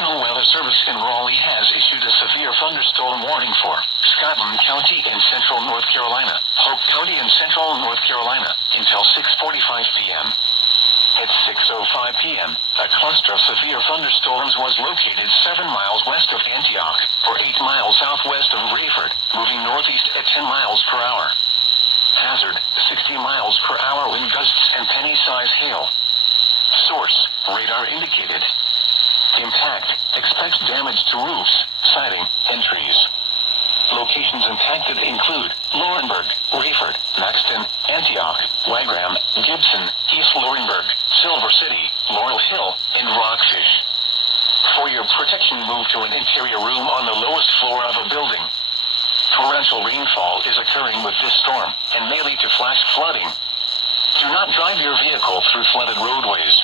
National Weather Service in Raleigh has issued a severe thunderstorm warning for Scotland County in central North Carolina, Hope County in central North Carolina, until 6:45 p.m. At 6:05 p.m., a cluster of severe thunderstorms was located 7 miles west of Antioch, or 8 miles southwest of Rayford, moving northeast at 10 miles per hour. Hazard, 60 miles per hour wind gusts and penny-size hail. Source, radar indicated. Impact, expects damage to roofs, siding, and trees. Locations impacted include Laurinburg, Rayford, Maxton, Antioch, Wagram, Gibson, East Laurinburg, Silver City, Laurel Hill, and Rockfish. For your protection, move to an interior room on the lowest floor of a building. Torrential rainfall is occurring with this storm and may lead to flash flooding. Do not drive your vehicle through flooded roadways.